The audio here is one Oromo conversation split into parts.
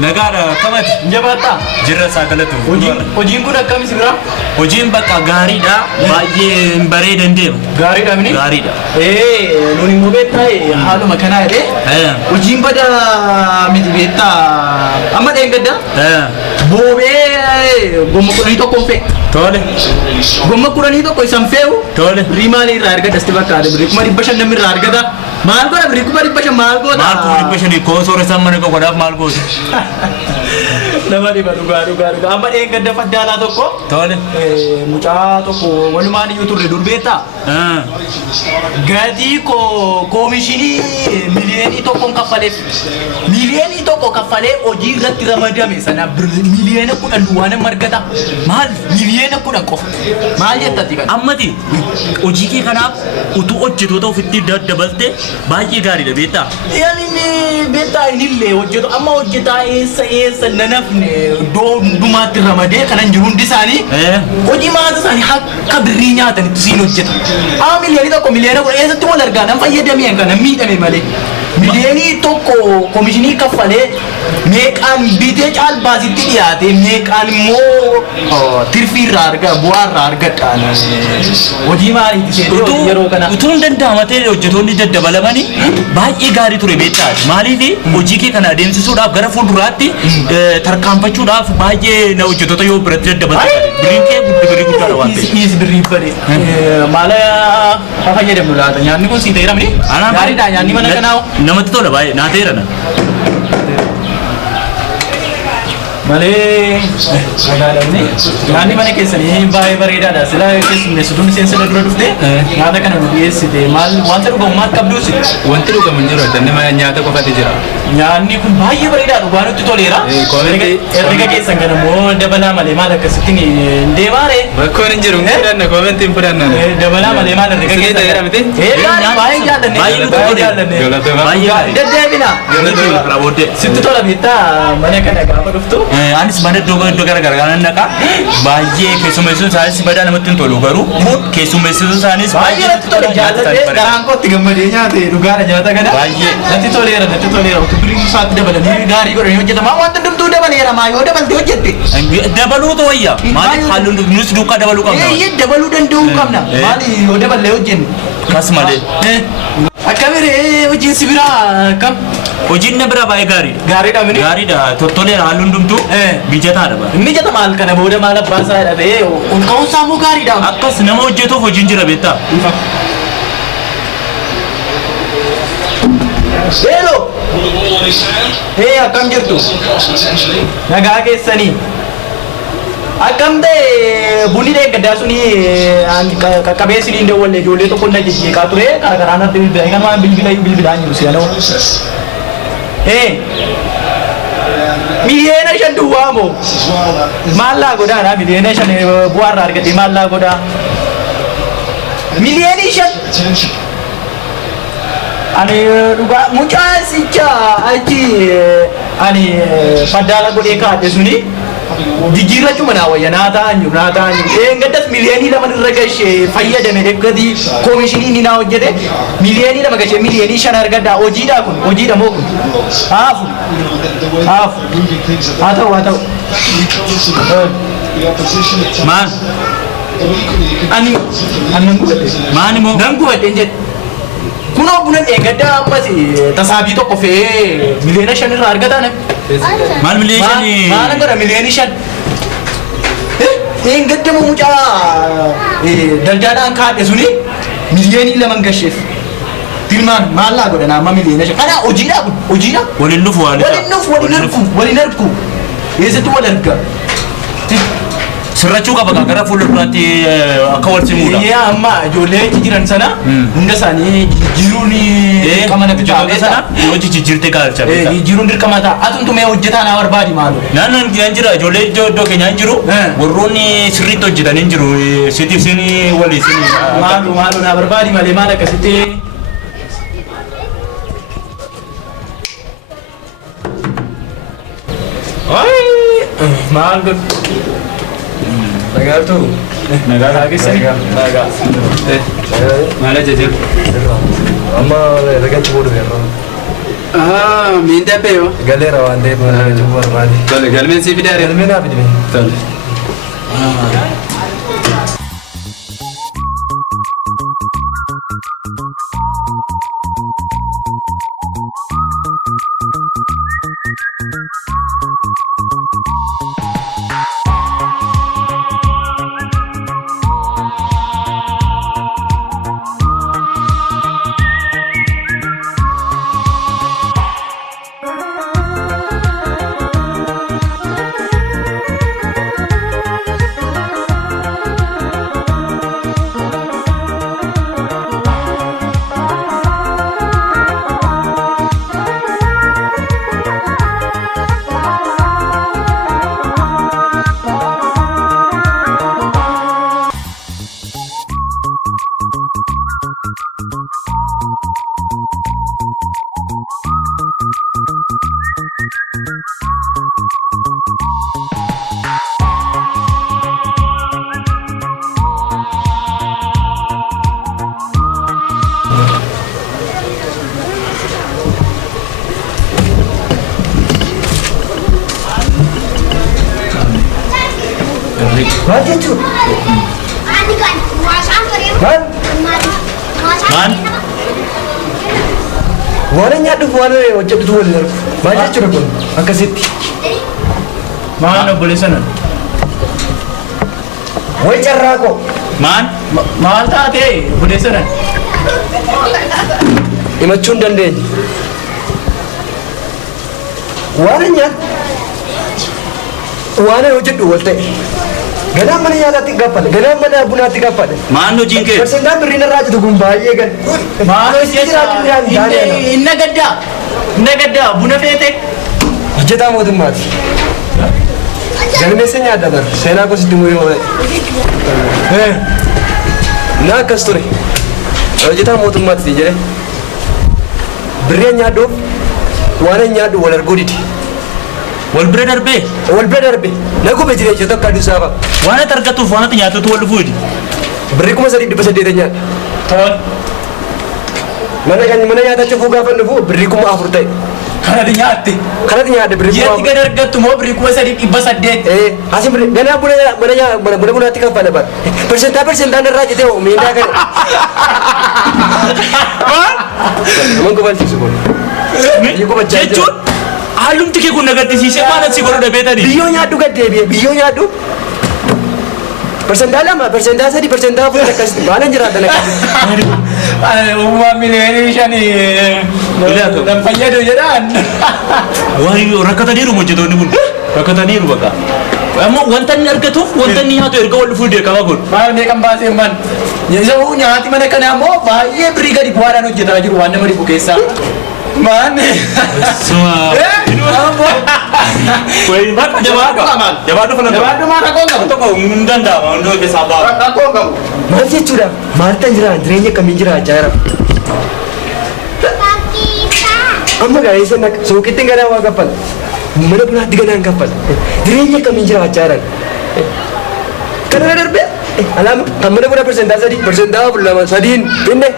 Nagara kamat Jabata. jirra sagalatu. Hojiin kun akkam sibira? Hojiin bakka gaariidha. Baay'ee bareedan deema. Gaariidha mini? Gaariidha. Nuni immoo beektaa haaluma kanaa jedhee hojiin bada miti beektaa amma dheengadda boobee gomma kudhanii tokkoon fe'e. Tole. Gomma kudhanii tokko isan fe'u. Tole. Riimaalii irraa argata asti bakka birrii 500 irraa argata. Maal godha birrii 500 maal godha? Maal godha koosoo isaan mana godhaaf maal godha? Nama dhiba dhugaa. Amma dheengadda faddaalaa tokko. Tole. Mucaa tokko walumaan iyyuu turre durbeetta. Gatii koomishinii miliyoonii tokkoon kaffaleef. Miliyoonii tokko kaffalee hojii irratti ramadame sana miliyoona 10 duwwaan margata. Maal miliyoona 10 qofa. Maal jettati kan? Ammati hojii kee kanaaf utuu hojjetoota ofitti daddabalte baay'ee gaariidha beektaa. Yaani beektaa inillee hojjetu amma hojjetaa eessa nanafne iddoo hundumaatti ramadee kanan jiru hundi isaanii hojii maata isaanii akka birrii nyaatanitti siin hojjeta. Miliyoonii tokko miliyoona 10 eessatti wal argaa nan fayyadamee kana miidhame malee. Miliyoonii tokko koomishinii kaffalee meeqaan bitee caalbaasitti dhiyaate meeqaan immoo tirfii irraa arga bu'aa irraa argadhaan hojii maaliiti seetee yeroo kana utuu hin danda'amatee hojjetoonni daddabalamanii baay'ee gaarii ture beektaa maaliif hojii kee kana adeemsisuudhaaf gara fuulduraatti tarkaanfachuudhaaf baay'ee na hojjetoota yoo biratti daddabalate birriin kee birrii guddaadha waan ta'eef birrii bade maala fayyadamnu laata nyaanni kun sii ta'eera mini gaariidha nyaanni mana kanaa namatti tola baay'ee naa ta'eera na malee nyaanni mana keessanii baay'ee bareedaadha sila keessummeessituun seensa dura dhufte nyaata kana nu dhiyeessite maal wanta dhugamu maal qabduusi wanti dhugamu jiru nama nyaata qofatu jira nyaanni kun baay'ee bareedaa dhugaa nutti toleera erga keessan kana immoo dabalaa malee maal akkasittiin hin deemaare bakkoon hin jiru fudhanna koomentii hin fudhanna dabalaa malee maal erga keessan baay'ee jaallanne deddeebina sitti tola beektaa mana kana gaafa dhuftu anis mana iddoo garagaraa naqa baay'ee keessummeessituun isaanis badaa namatti hin tolu garuu kun keessummeessituun isaanis baay'ee natti tole jaallatee garaan kootti gammadee nyaate dhugaadha nyaata kana baay'ee natti toleera birrii isaatti dabalanii gaarii godhanii hojjetamaa wanta hundumtuu dabaleera maa yoo dabalte hojjette dabaluutu wayya maaliif haalluun nus duukaa dabaluu qabna dabaluu danda'uu qabna maali yoo daballee hojjenne kas malee akkamiree hojiin sibiraa kam hojiin na bira baay'ee gaariidha mini gaariidha tortoleera haalluun hundumtuu mijataadha bara mijata maal kana booda maal abbaasaa dhabee ol ka'uunsaa immoo gaariidha akkas nama hojjetuuf hojiin jira beektaa Hello. Hey, akkam jirtu? Nagaa keessanii. Akkam ta'e bunni deeggaddaa suni qaqqabee siniin dawwalle ijoollee tokko na jijjiiqaa ture karaa karaan adda bilbilaa kan waan bilbilaan jiru si'anoo. Miliyoona 5 duwwaa moo? Maal laa godhaadha miliyoona 5 bu'aarraa argatee maal laa godhaa? Miliyoonii 5. Ani dhugaa mucaasicha achi ani faddaala godhee kaadhe suni jijjiirrachuu manaa wayya naa ta'an jiru gaddas miliyoonii 2 irra gashee fayyadame deeggatii koomishinii ni naa hojjete miliyoonii 2 gashee miliyoonii 5 argaddaa hojiidha moo kun haafu haa ta'u maal ani maani moo nan gubadhe jedhe kunoo bunan eeggaddaa ammas tasaabii tokko fe'ee miliyoona 5 irraa argataa maal miliyoonii maal gara miliyoonii 5 eeggaddamu mucaa daldaadhaan kaadhe suni miliyoonii 2 gasheef tilmaan maal laa godhan amma miliyoona 5 kana hojiidha waliin dhufu waliin argu eessatti wal arga sirrachuu qaba gara fuulduraatti akka wal simuudha. Amma ijoollee jiran sana hunda isaanii jiruun qamana ijoollee sana yoo jijjiirtee gaalcha. Jiruun dirqama ta'a. Atuntu mee hojjetaa naa barbaadi maaloo. Naannoon jiran jira ijoollee iddoo keenyaa hin jiru warroonni sirriitti hojjetan hin jiru sitiif sini walii sini. Maaloo naa barbaadi malee maal akkasitti. Maal godhu. Nagaa tu. Nagaa lagi sih. Nagaa. Mana jajan? Amma lagi coba dulu ya. Minta peo. Galera waan ta'eef mana jechuun barbaade. Tole galmeen si fidaare. Galmeen haa fidime. Tole. Maal jechuudha? Maal? Maal? Waan nyaadhuuf waan hojjetutu waliin argu. Maal jechuudha kun akkasitti? Maal obboleessa nan? Wayi carraa koo. Maal taatee obboleessa nan? Himachuu hin dandeenye. Waan nyaadhu waan hojjedhu wal ta'e. Ganaan mana nyaataatti gaffadha. Ganaan mana bunaatti gaffadha. Maan hojiin kee? Persentaan birriin irraa jiru kun baay'ee gan. Maal hojjetaa? Inna gaddaa. Inna gaddaa buna feete. Hojjetaa mootummaati. Galmeessa nyaadha bar. Seenaa kositti murii moo'e. Na akkas ture. Hojjetaa mootummaati jedhe. Birreen nyaadhuuf waan nyaadhu wal arguu didi. Wal bira darbee? Wal bira darbee. Na gube jireenya tokko aduu saaba. Waan ati argatuuf waan ati nyaatutu wal dhufuudi. Birrii 3,800 nyaadha. Toon. Mana nyaataatti fuu gaafa dhufu birrii 4,000 ta'e. Kanatti nyaatte. Kanatti nyaadha birrii 4,000. Yetti gad argattu moo birrii 3,800? Asin birrii ganaa buna bunaatti kaffala bar. Persentaan irraa jitee miindaa kana. Namoonni kofalchiisu kun. Jechuun hallumti kee kun nagadisiisee waan asii godhu dhabeetanii. Biyyoo nyaadhu gad deebi'e biyyoo nyaadhu. Persentaa 2, persentaa 3, persentaa 4 akkasitti maal hin jiraatan akkasitti. Uumaa miliyoonii 5 nan fayyadu jedhaan. Waan rakkataniiru hojjetoonni kun rakkataniiru bakka. Amma wanta inni argatuuf wanta inni nyaatu erga wal dhufuu deekama kun. Maal meeqan baasee man? Yeroo nyaati mana kana ammoo baay'ee birii gadi bu'aadhaan hojjetaa jiru waan nama dhibu keessaa. Maanne. Wai maka jawaadu amal. Jawaadu fana. Jawaadu maa rakkoo qabu. Tokko hin danda'ama hundoo keessaa ba'a. Rakkoo qabu. Maal jechuudha? Maal tan jira? Jireenya kamiin jira ajaa'ira? Amma gaa eessa nak suuqitti ganaa waa kaffala. Mana bunaatti ganaan kaffala. Jireenya kamiin jira ajaa'ira? Kana darbee alaama kan mana buna persentaa 3, persentaa 2 binne.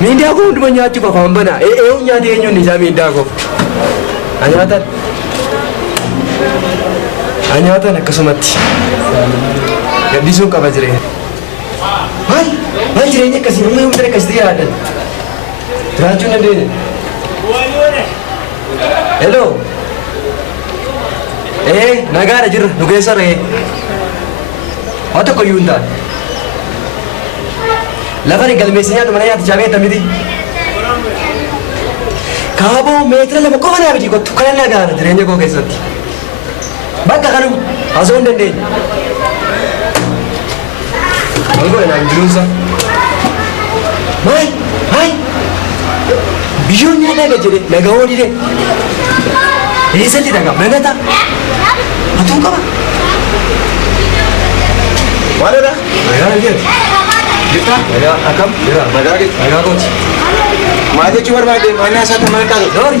Miindaa koo hunduma nyaachuuf afaan banaa. Eeyyuu nyaatee eenyuun isaa miindaa koo. Anyaatan akkasumatti. Gaddisuun qaba jireenya. Maal jireenya akkasii amma yoo mutare akkasitti yaadan. Jiraachuu hin dandeenye. Hello. Nagaadha jirra nu keessa ra'ee. Waa tokko iyyuu hin taane. Lafa ni galmeessa nyaatu mana nyaata jaabeetta miti. Kaaboo meetira 2 qofa naa biti kottu kana nagaadha jireenya koo keessatti. Bakka kanuma haasa'uu hin dandeenye. Maal godhe naan jiruunsa? Maal? Biyyoon nyaata jedhe nagaa oolii dee. Eessatti dhagaa nagata? Atuu qaba. Maalidha? Nagaa hin jirtu. Jirta? Nagaa akkam? Jira. Nagaa geessu. Nagaa kooti. Maal jechuu barbaadde? Mannaa isaa kan mana taatu. Doori.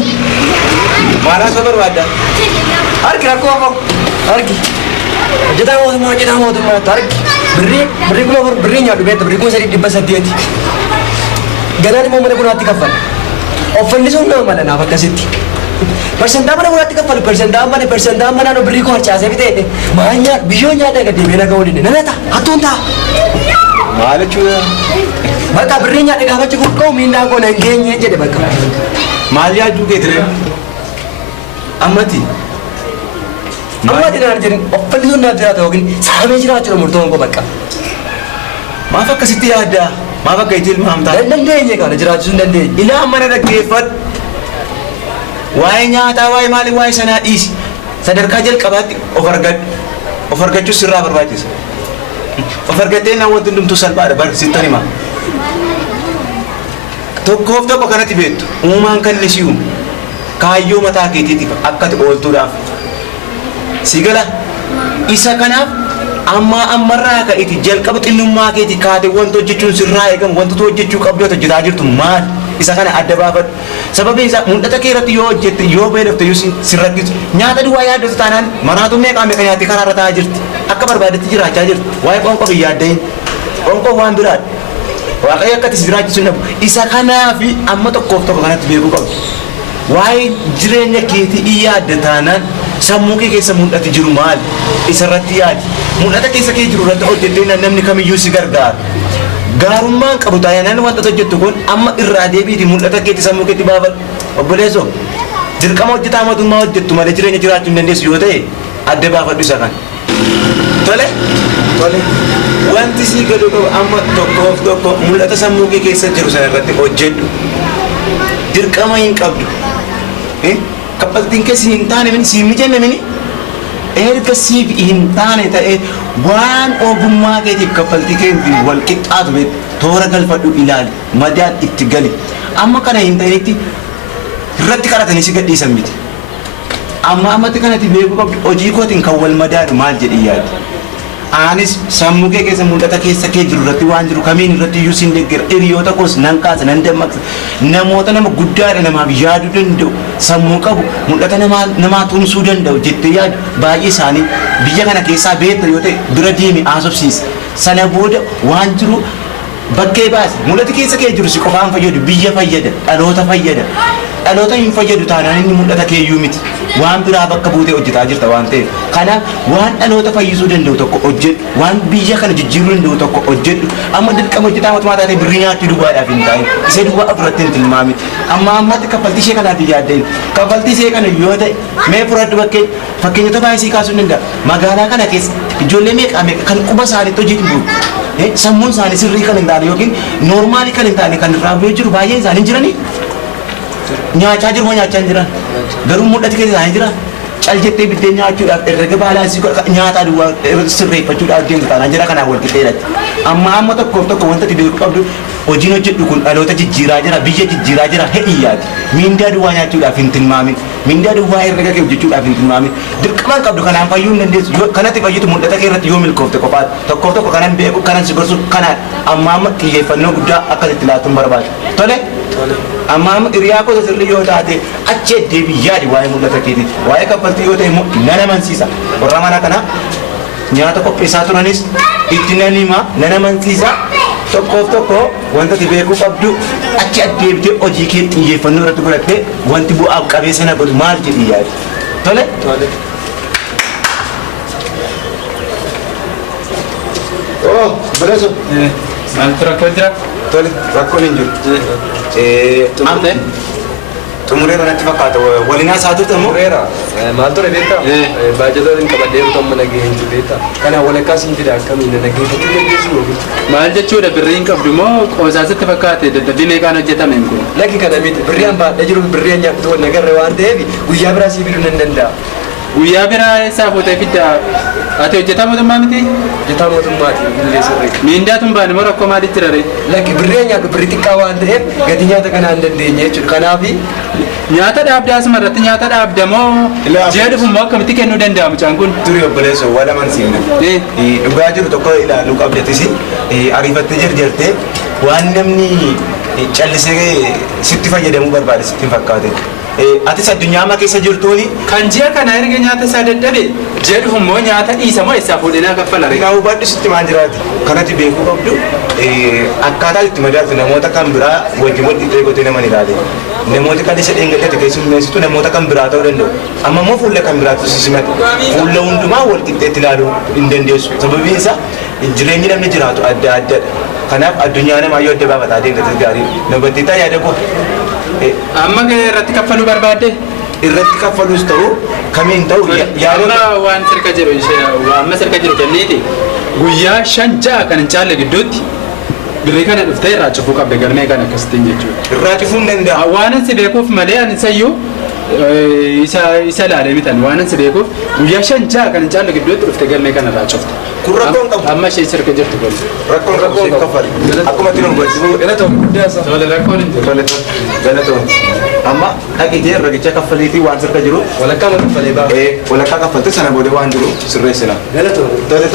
Maalaa soo barbaadda? Argi rakkoo koo. Argi. Hojjetaa mootummaatti argi. Birrii kuma afur birrii nyaadhu beekta birrii kuma 3,800. Ganaan immoo mana bunaatti kaffala. Uffanni sun nama mala naaf akkasitti. Persentaa mana muraatti kaffalu persentaa mana no birrii koo harcaasee bitee maanya biyyoo nyaata gadi beena ga'uu dinne nanata hattuun ta'a. Maal jechuudha? Bakka birrii nyaata gaafachi kun ka'u miindaa koo na hin geenye jedhe bakka. Maal yaaduu keetire? Ammati. Ammati naan jedhin uffanni sun naaf jiraata yookiin saamee jiraachuudha murtoon koo bakka. Maaf akkasitti yaadda? Maaf akka itti ilmaamtaa? Dandeenye kana jiraachisuu hin dandeenye. Ilaa mana dhaggeeffadhu. Waa'ee nyaataa waa'ee maali waa'ee sanaa dhiisi. Sadarkaa jalqabaatti of argadhu. Of argachuus sirraa barbaachisa. Of argattee waan wanti hundumtuu salphaadha bar sittan hima. Tokkoof tokko kanatti beektu uumaan kan inni si uume kaayyoo mataa keetiitiif akkati ooltuudhaaf. Si gala isa kanaaf ammarraa ka'iti jalqaba xinnummaa keeti kaatee wanta hojjechuun sirraa eegamu wanta hojjechuu qabdu hojjetaa jirtu maal isa kana adda baafadhu. Sababiin isaa mul'ata kee irratti yoo hojjette yoo beelofte yoo sirrattisu nyaata duwwaa yaaddatu taanaan manaatu meeqaa nyaatti karaarra taa'aa jirti akka barbaadetti jiraachaa jirti. Waa'ee qoonqoo hin yaaddahin qoonqoo waan biraadha. Waaqayyo akkati si jiraachisuu hin dhabu. Isa kanaafi amma tokkoof tokko kanatti beekuu qabdu. Waa'ee jireenya keetii hin yaadda taanaan sammuu kee keessa mul'ati jiru maali? Isarratti yaadi. Mul'ata keessa kee jiru irratti hojjettee namni kamiyyuu si gargaara. Gaarummaan qabu taayinaan wanta hojjettu kun amma irraa deebiiti mul'ata keetti sammuu keetti baafadhu. Obboleessoo dirqama hojjetaa mootummaa hojjettu malee jireenya jiraachuu hin dandeessu yoo ta'e adda baafadhu isa kana. Tole? Tole. Wanti sii gadu qabu amma tokkoof tokko mul'ata sammuu kee keessa jiru sana irratti hojjedhu. Dirqama hin qabdu. Kaffaltiin kee si hin taane mini si mijanne mini. Erga siif hin taane ta'e waan ogummaa keetiif kaffaltii keetiin wal qixxaatu toora galfadhu ilaali madaan itti gali. Amma kana hin ta'initti irratti qaratanii si gadhiisan miti. Ammatti kanatti beekuu qabdu hojii kootiin kan wal madaadu maal jedhii yaadu. Anis sammuu kee keessa mul'ata keessa kee jiru irratti waan jiru kamiin irratti iyyuu sin deeggera hiriyoota koos nan kaasa nan dammaqsa namoota nama guddaadha namaaf yaaduu danda'u sammuu qabu mul'ata namaa tumsuu danda'u jettee yaadu baay'ee isaanii biyya kana keessaa beekta yoo ta'e dura deemi haasofsiisa sana booda waan jiru bakkee baase mul'ati keessa kee jiru si qofaan fayyadu biyya fayyada dhaloota hin fayyadu taanaan inni mul'ata keeyyuu miti waan biraa bakka buutee hojjetaa jirta waan ta'eef kanaaf waan dhaloota fayyisuu danda'u tokko hojjedhu waan biyya kana jijjiiruu danda'u tokko hojjedhu amma dirqama hojjetaa mootummaa taatee birrii nyaachuu duwwaadhaaf hin taa'in isee duwwaa ofirratti hin tilmaami ammatti kaffaltii ishee kanaaf hin yaaddeen kaffaltii ishee kana yoo ta'e mee furadhu fakkeenyota baay'ee sii kaasuu danda'a magaalaa kana keessa ijoollee meeqa kan quba isaaniitti hojii hin bu'u sammuun isaanii sirrii kan hin taane yookiin noormaalii kan hin taane kan irraa bu'ee jiru baay'een isaanii jiranii nyaachaa jiru nyaachaa hin jiran garuu mul'ati keessa isaanii jira cal jettee biddeen nyaachuudhaaf herrega baalansii nyaataa duwwaa sirreeffachuudhaaf deemtu taanaan jira kanaan wal qixxeedhatti amma tokkoof tokko wanta ati beekuu qabdu hojiin hojjedhu kun dhaloota jijjiiraa jira biyya jijjiiraa jira hedhii yaadi miindaa duwwaa nyaachuudhaaf hin tilmaamin miindaa duwwaa herrega kee hojjechuudhaaf hin tilmaamin dirqamaan qabdu kanaan fayyuu hin dandeessu kanatti fayyutu mul'ata kee irratti yoo milkoofte qofaadha tokkoof tokko kanan beeku kanan si gorsu kanaan amma xiyyeeffannoo guddaa akkasitti laatuun barbaadu tole amma hiriyaa gosa sirrii yoo taate achi deebii yaadi waa'ee mul'ata keetiiti waa'ee kaffaltii yoo ta'e immoo nan amansiisa warra mana kana nyaata qopheessaa turanis itti nan hima nan amansiisa tokkoof tokko wanta ati beekuu qabdu achi addeebitee hojii kee xiyyeeffannoo irratti godhattee wanti bu'aaf qabeessa na godhu maal jedhii yaadi tole? Oh, baraso. Maaltu rakkoo jira? Tole rakkoon hin jiru. Xumureera natti fakkaata walinaa isaatuutti ammoo. Xumureera maal ture beektaa? Baajata waliin qabadhee bituu amma nageenyu beektaa? Kana walakkaa siin fida akkamiin nageeffachuu dandeessu yookiin? Maal jechuudha birriin qabdu moo qoosaasitti fakkaate dadhabbii meeqaan hojjetame kun? Lakki kana miti birrii baadhee jiru birrii nyaattu wal nagarre waan ta'eef guyyaa biraa sii fiduu nan danda'a. Guyyaa biraa eessaa fuutee fidda ati hojjetaa mootummaa miti? Hojjetaa mootummaati illee sirrii. Miindaatuun baane moo rakkoo maalitti rare? Lakki birrii nyaattu birrii xiqqaa waan ta'eef gati nyaata kanaa hin dandeenye jechuudha. Kanaafi nyaata dhaabdaa asuma irratti nyaata dhaabda moo ji'a dhufu immoo akkamitti kennuu danda'a mucaan kun? Turi obboleessa wal amansiifna. Dhugaa jiru tokko ilaaluu qabdattis ariifattee jirjeertee waan namni callisee sitti fayyadamuu barbaade sitti hin fakkaate. Atis addunyaa amma keessa jirtuuni kan ji'a kana erga nyaata isaa dadhabe ji'a dhufu immoo nyaata dhiisa moo eessaa fuudhinaa kaffala? Egaa hubadhu sitti maal jiraati kanatti beekuu qabdu akkaataa itti madaaltu namoota kan biraa wajjin wal qixxee godhee nama ilaale namoota kan isa dheengadhate keessummeessitu namoota kan biraa ta'uu danda'u. Amma immoo fuula kan biraatu sisimatu. Fuula hundumaa wal qixxeetti ilaaluu hin dandeessu. Sababiin isaa jireenyi namni jiraatu adda addadha. Kanaaf addunyaa namaa yoo adda baafataa deemte gaarii nabattii ta'a yaada koo. Amma irratti kaffaluu barbaadde? Irratti kaffaluus ta'u kamiin ta'u amma waan sirka jiru amma sirka jiru kenniiti guyyaa 5-6 kan hin caalle gidduutti birrii kana dhuftee irraa cufuu qabde galmee kana akkasitti jechuudha. Irraa cufuu hin danda'a. Waan ani si beekuuf malee ani sayyuu isa ilaalee mitan waan ani si beekuuf guyyaa 5-6 kan hin caalle gidduutti dhuftee galmee kana irraa cufte. Kun rakkoon qabu. Amma ishee sirka jirtu godhu. Rakkoon kaffali. Akkuma tiin hubatu. Rakkoon hin jiru. Galatoon. Amma dhaqitee ragicha kaffaliitii waan sirka jiru. Walakkaa ma kaffalee baa? Walakkaa kaffaltee sana booda waan jiru sirreessina. Galatoon. Tole.